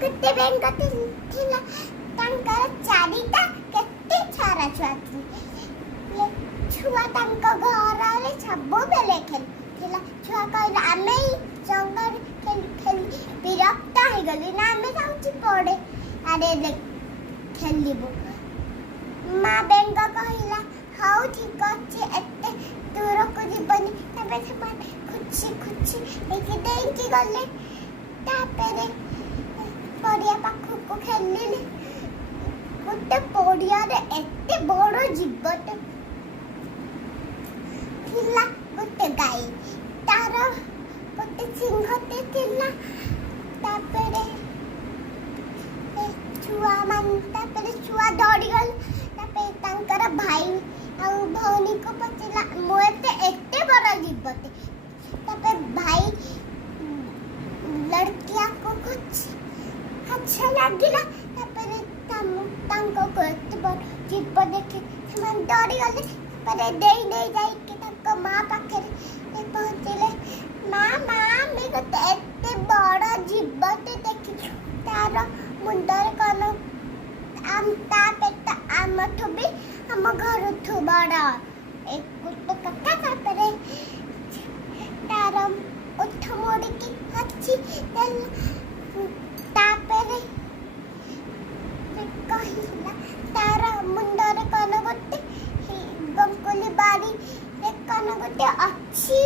କେତେ ବେଙ୍ଗ ଥିଲା ତାଙ୍କର ଚାରିଟା କେତେ ସାରା ଛୁଆ ଥିଲେ ଛୁଆ ତାଙ୍କ ଘରରେ ସବୁବେଳେ ଖେଳୁଥିଲା ଛୁଆ କହିଲେ ଆମେ ଜଙ୍ଗଲ ଖେଳି ଖେଳି ବିରକ୍ତ ହେଇଗଲି ନା ଆମେ ଯାଉଛି ପଡେ ଆରେ ଖେଳିବୁ ମା ବେଙ୍ଗ କହିଲା ହଉ ଠିକ ଅଛି ଏତେ ଦୂରକୁ ଯିବନି ତାପରେ ସେମାନେ ଖୁଚି ଖୁଚି ହେଇକି ଦେଇକି ଗଲେ ତାପରେ ପଡ଼ିଆ ପାଖକୁ ଖେଳିଲେ ଗୋଟେ ପଡ଼ିଆରେ ଏତେ ବଡ଼ ଜୀବଟେ ଥିଲା ଗୋଟେ ଗାଈ ତାର ଗୋଟେ ସିଂହଟେ ଥିଲା ତାପରେ ଛୁଆ ଦୌଡ଼ିଗଲେ ତାପରେ ତାଙ୍କର ଭାଇ ଆଉ ଭଉଣୀକୁ ପଚାରିଲା ମୁଁ ଏତେ ବଡ଼ ଜୀବଟେ ତାପରେ ଭାଇ लड़किया को कुछ अच्छा लगिला तापरे तांको एते बड़ जीव देखे ସେମାନେ ଡରିଗଲେ ତାପରେ ଦେଇ ଯାଇକି ତାଙ୍କ ମା ପାଖରେ ପହଞ୍ଚିଲେ ମା ଆମେ ଗୋଟେ ଏତେ ବଡ଼ ଜୀବଟେ ଦେଖିଛୁ ତାର ମୁଣ୍ଡରେ କଣ ତା ପେଟ ଆମଠୁ ବି ଆମ ଘରଠୁ ବଡ଼ ଗୋଟେ କଥା ତାପରେ ତାର ଓଠ ମୋଡ଼ିକି ଅଛି ତାପରେ କହିଲା ତାର ମୁଣ୍ଡରେ କଣ ଗୋଟେ ବଙ୍କୁଲି ବାଡ଼ିରେ କଣ ଗୋଟେ ଅଛି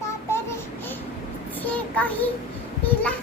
ତାପରେ ସେ କହିଲା